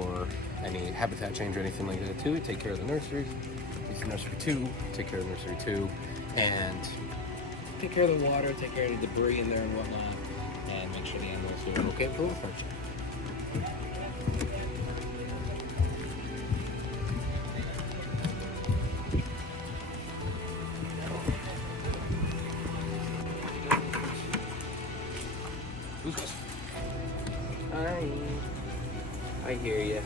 or any habitat change or anything like that too. Take care of the nursery. It's nursery 2. Take care of nursery 2, and take care of the water. Take care of the debris in there and whatnot, and make sure the animals are okay for the first. Who's this? Hi. I hear you.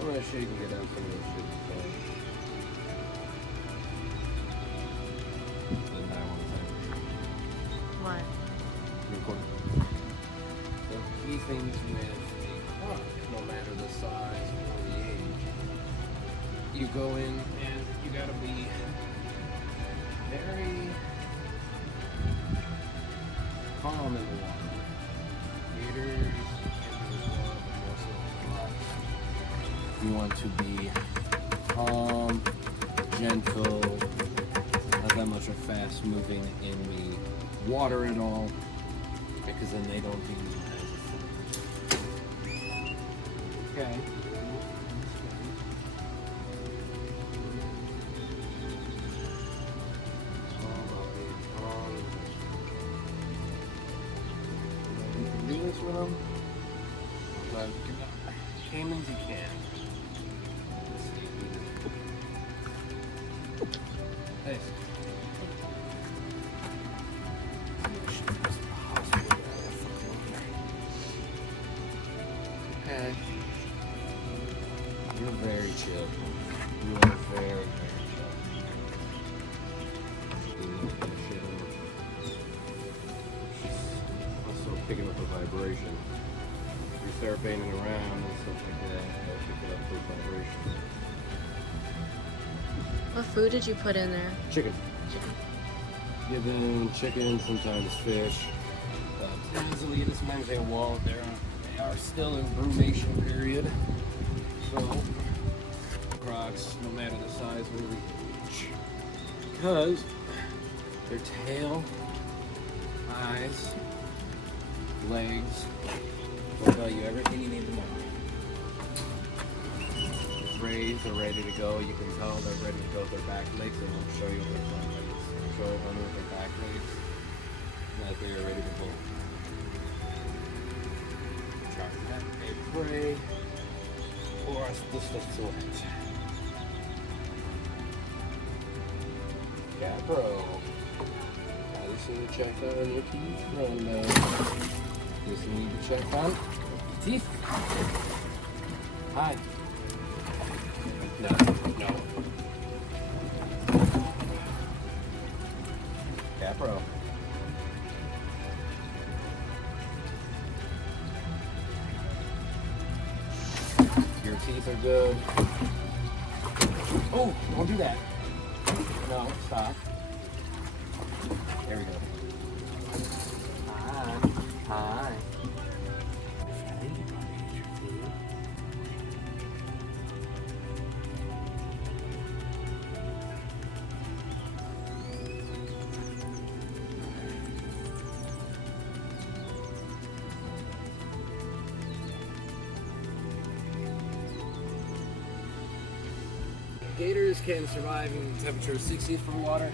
I'm gonna show you can get down some of those shit. What? The key things with a croc, no matter the size or the age, you go in and you gotta be very calm in the water. Gators you want to be calm, gentle, not that much of fast moving in the water at all, because then they don't do as okay. You can do this with them, but caimans you can. Hey. Okay. You're very chill. You are very, very chill. Also picking up a vibration. If you start banging around and stuff like that, that'll pick it up those vibrations. What food did you put in there? Chicken. Give them chicken, sometimes fish. Easily this means they won't. They are still in brumation period. So crocs, no matter the size or the age, because their tail, eyes, legs will tell you everything you need to know. Raised are ready to go. You can tell they're ready to go. Their back legs, they won't show you their front legs. They'll show under their back legs that they are ready to go. Try that. A prey or this stuff to it. Yeah, bro. I just need to check on your teeth, friendo. Just need to check on your teeth. Hi. No. Yeah, bro. Your teeth are good. Oh, don't do that. No, stop. There we go. Hi. Hi. Gators can survive in temperature 60 for water.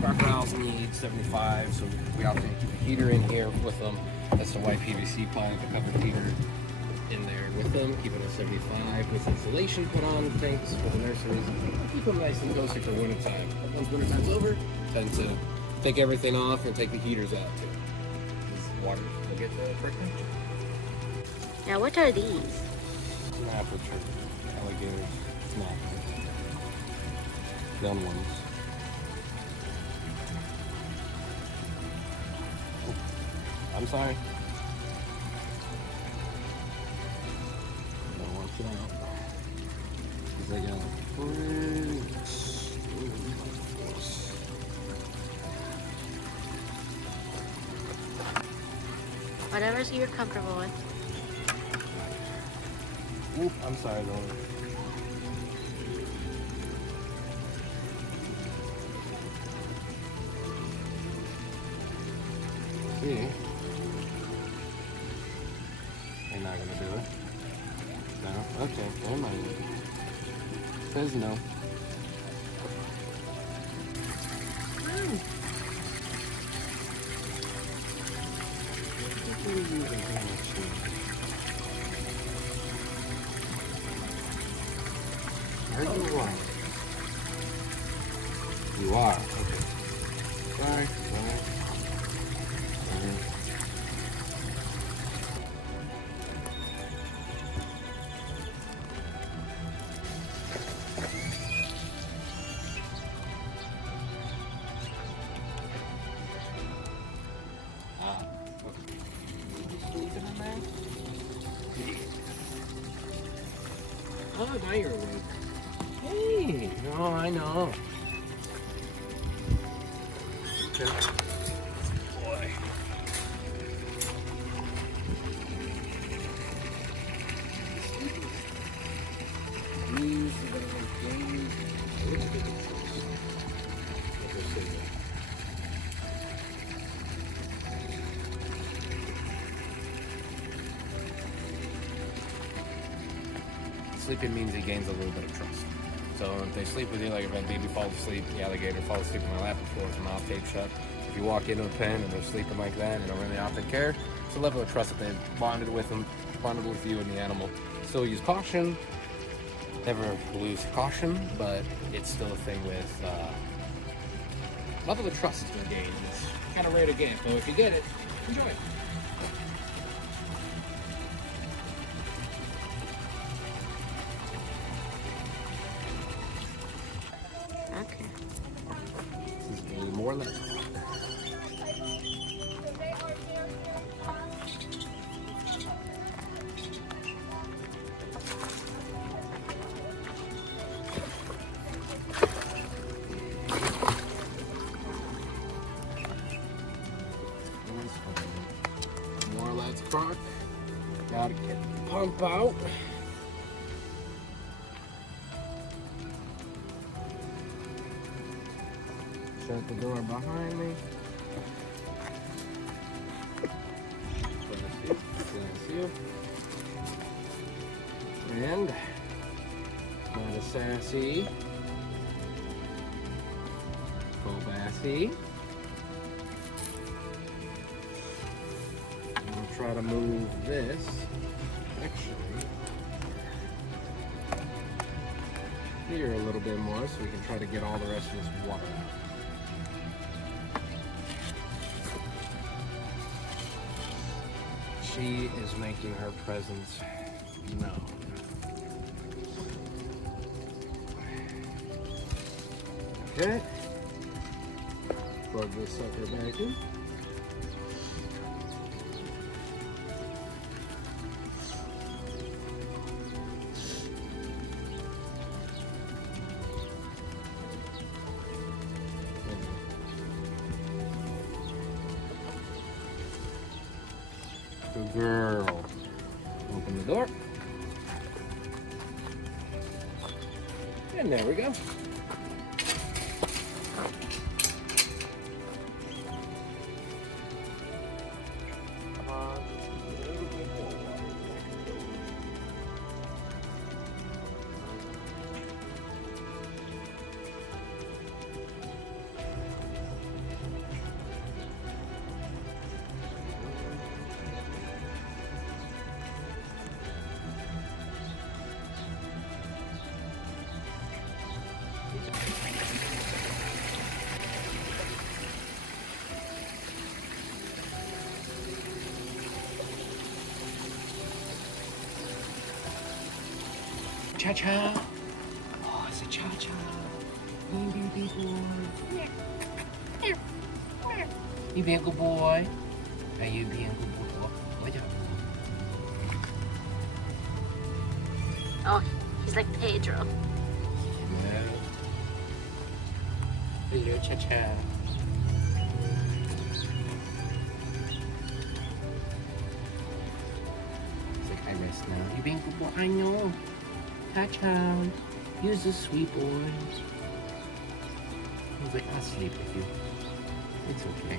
Crocodiles need 75, so we often keep a heater in here with them. That's the white PVC pipe, a covered heater in there with them. Keep it at 75 with insulation put on tanks for the nurseries. Keep them nice and cozy for winter time. But once winter time's over, tend to take everything off and take the heaters out too. This water will get the correct temperature. Now, what are these? Snapper alligators. Snappers. Young ones. Oh, I'm sorry. Don't want you out. Because they got pretty Whatever you're comfortable with. Oop, I'm sorry, Lord. See? You're not gonna do it? No? Okay, never mind. Says no. Are you are? You are. Okay. Sorry. Oh, now you're awake. Hey! No, I know. Okay. Boy. Use the game. Sleeping means he gains a little bit of trust. So if they sleep with you, like if a baby falls asleep, the alligator falls asleep in my lap before his mouth taped shut. If you walk into a pen and they're sleeping like that and don't really often care, it's a level of trust that they've bonded with them, bonded with you and the animal. Still use caution, never lose caution, but it's still a thing with level of trust is going to gain. It's kind of rare to get, so if you get it, enjoy it. Okay. This is more or less. More or less Croc. Gotta get the pump out. Shut the door behind me. Bless you. And not a sassy. Bassy. I'll try to move this. Actually, here a little bit more so we can try to get all the rest of this water out. She is making her presence known. Okay. Plug this sucker back in. Good girl. Open the door. And there we go. Cha-cha. Oh, it's a cha-cha. Baby boy. You being a good boy? Are you being a good boy? What you? Oh, he's like Pedro. No. Hello, cha-cha. nice now. You being good boy? I know. Touchdown. Use the sweet boys. He's like, I'll sleep with you. It's okay.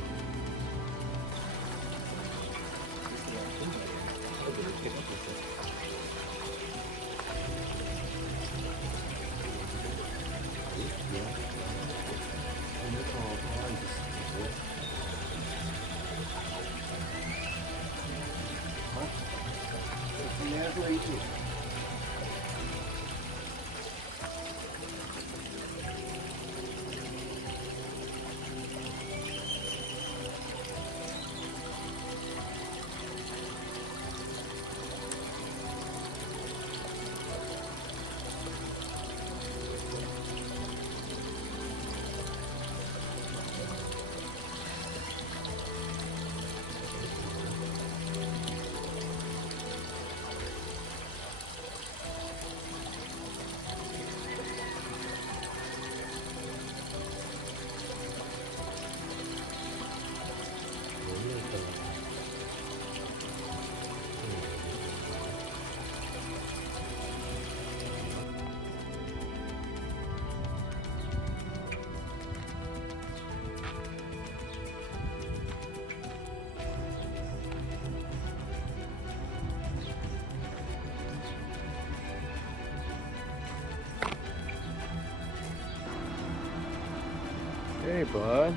Hey, bud.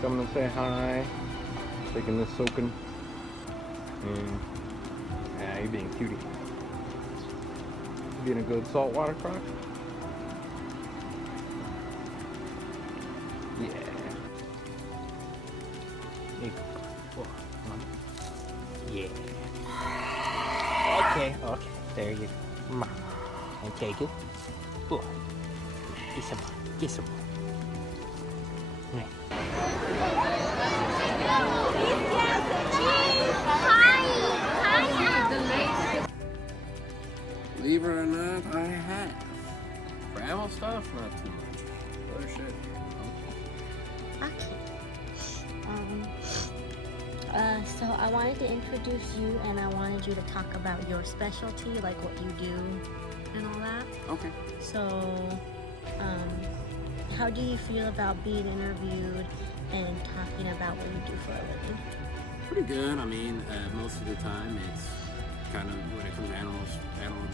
Coming to say hi. Taking this soaking. And yeah, you're being a cutie. Being a good saltwater croc. Yeah. Hey, come on. Yeah. Okay, okay. There you go. And take it. Boy. Get some more. Get some more. Believe it or not, I have. For animal stuff, not too much. Other shit. Okay. So I wanted to introduce you, and I wanted you to talk about your specialty, like what you do and all that. Okay. So, how do you feel about being interviewed and talking about what you do for a living? Pretty good. I mean, most of the time it's kind of, when it comes to animal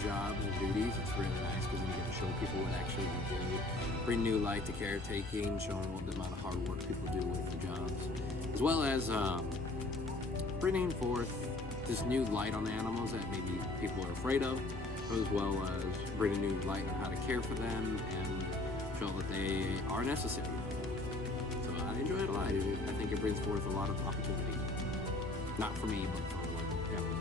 jobs and duties, it's really nice because you get to show people what actually you do. Bring new light to caretaking, showing what the amount of hard work people do with the jobs. As well as bringing forth this new light on the animals that maybe people are afraid of, as well as bringing new light on how to care for them and show that they are necessary. So I enjoy it a lot. I think it brings forth a lot of opportunity. Not for me, but for animals.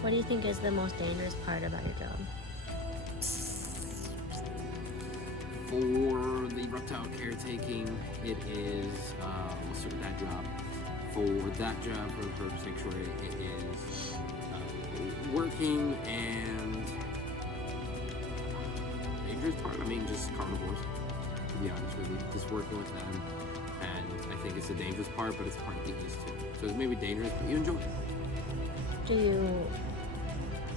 What do you think is the most dangerous part about your job? For the reptile caretaking, it is, let's start with that job. For that job, for the bird sanctuary, it is working and dangerous part, I mean, just carnivores, to be honest with you. Just working with them, and I think it's a dangerous part, but it's the part to get used to. So it's maybe dangerous, but you enjoy it. Do you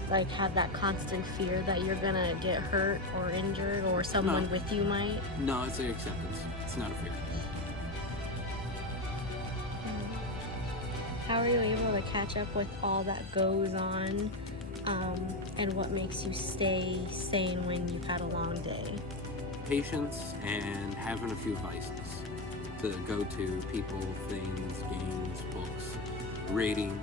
like have that constant fear that you're gonna get hurt or injured, or someone with you might? No, it's an acceptance. It's not a fear. How are you able to catch up with all that goes on, and what makes you stay sane when you've had a long day? Patience and having a few vices to go to, people, things, games, books, reading,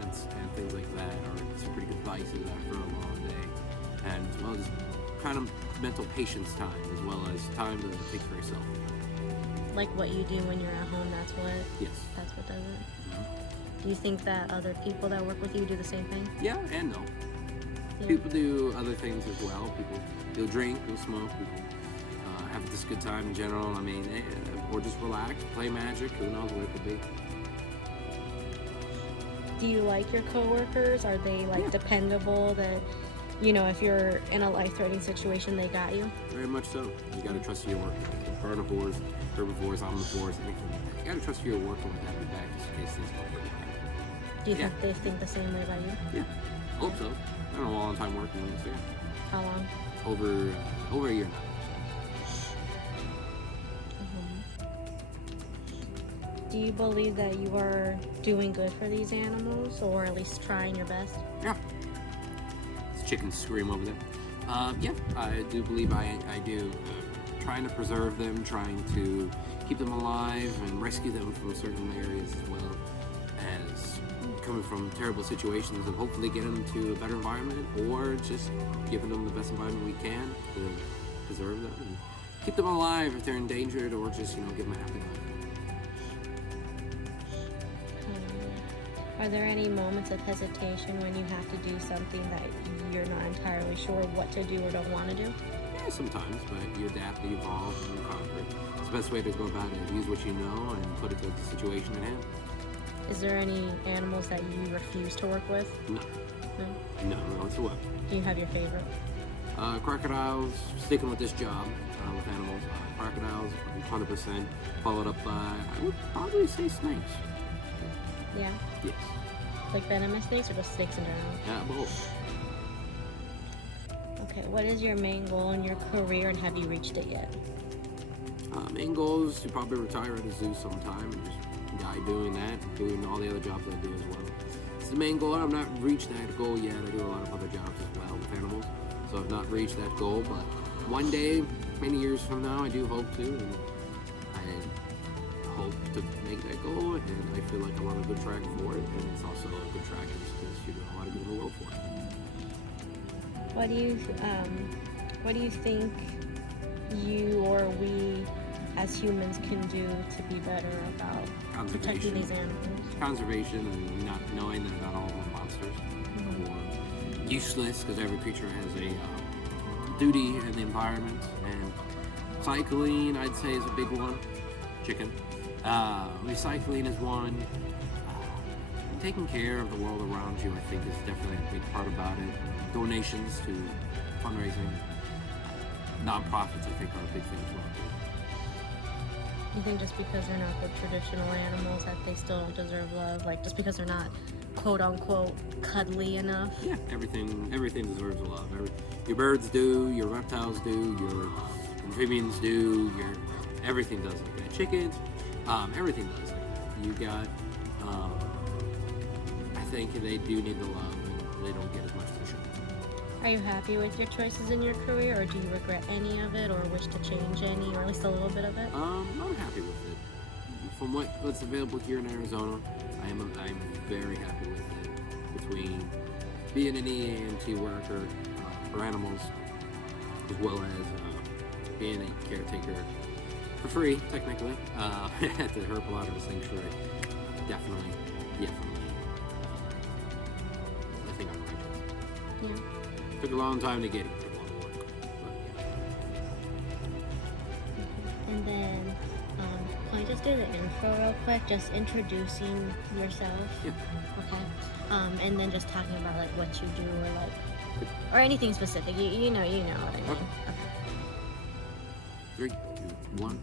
and things like that are some pretty good vices after a long day. And as well as kind of mental patience time, as well as time to take for yourself. Like what you do when you're at home, that's what does it? Mm-hmm. Do you think that other people that work with you do the same thing? Yeah and no. Yeah. People do other things as well. They'll drink, they'll smoke, people have this good time in general. I mean, or just relax, play magic, who knows what it could be. Do you like your coworkers? Are they dependable, that, you know, if you're in a life-threatening situation, they got you? Very much so. You gotta trust your work. Carnivores, herbivores, omnivores, anything like that. You gotta trust you're working with them back just in case things don't go bad. Do you think they think the same way about you? Yeah, hope so. I don't know, a long time working with this. How long? Over a year now. Do you believe that you are doing good for these animals, or at least trying your best? Yeah. It's chickens scream over there. Yeah, I do believe I do. Trying to preserve them, trying to keep them alive and rescue them from certain areas as well as coming from terrible situations, and hopefully get them to a better environment, or just giving them the best environment we can to preserve them and keep them alive if they're endangered, or just, give them a happy life. Are there any moments of hesitation when you have to do something that you're not entirely sure what to do or don't want to do? Yeah, sometimes, but you adapt, you evolve, and you conquer. It's the best way to go about it. Use what you know and put it to the situation at hand. Is there any animals that you refuse to work with? No. No? No, whatsoever. Do you have your favorite? Crocodiles, sticking with this job with animals. Crocodiles, 100%. Followed up by, I would probably say snakes. Yeah? Yes. Like venomous snakes or just snakes in general? Yeah, both. Okay, what is your main goal in your career, and have you reached it yet? Main goal is to probably retire at a zoo sometime and just die doing that, doing all the other jobs I do as well. It's the main goal. I've not reached that goal yet. I do a lot of other jobs as well with animals, so I've not reached that goal, but one day, many years from now, I do hope to, and I hope to make that goal, and I feel like I'm on a good track for it, and it's also a good track just because you're doing a lot of good in the world for it. What do you think you or we as humans can do to be better about protecting these animals? Conservation, and not knowing that not all of them are monsters or useless, because every creature has a duty in the environment. And cycling, I'd say, is a big one. Chicken. Recycling is one. Taking care of the world around you, I think, is definitely a big part about it. Donations to fundraising, nonprofits, I think, are a big thing as well too. You think just because they're not the traditional animals that they still don't deserve love? Like just because they're not quote unquote cuddly enough? Yeah, everything deserves love. Your birds do, your reptiles do, your amphibians do, everything does like that. Chickens, everything does like that. You got, I think they do need the love, and they don't get as much as they should. Are you happy with your choices in your career, or do you regret any of it, or wish to change any, or at least a little bit of it? I'm happy with it. From what's available here in Arizona, I'm very happy with it. Between being an EAMT worker for animals, as well as being a caretaker for free, technically, at the Herpetological Sanctuary, definitely. I think I'm right. Yeah. Took a long time to get it. Took a lot of work. And then, can I just do the intro real quick? Just introducing yourself. Yeah. Okay. And then just talking about like what you do, or anything specific. You know what I mean. Okay. 3, 2, 1.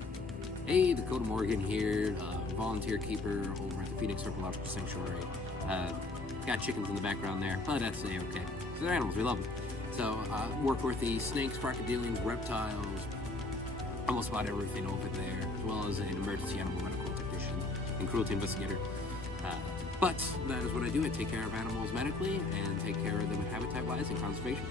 Hey, Dakota Morgan here, volunteer keeper over at the Phoenix Herpetological Sanctuary. Got chickens in the background there, but that's okay. So they're animals, we love them. So work with the snakes, crocodilians, reptiles, almost about everything over there, as well as an emergency animal medical technician and cruelty investigator. But that is what I do. I take care of animals medically and take care of them in habitat-wise and conservation.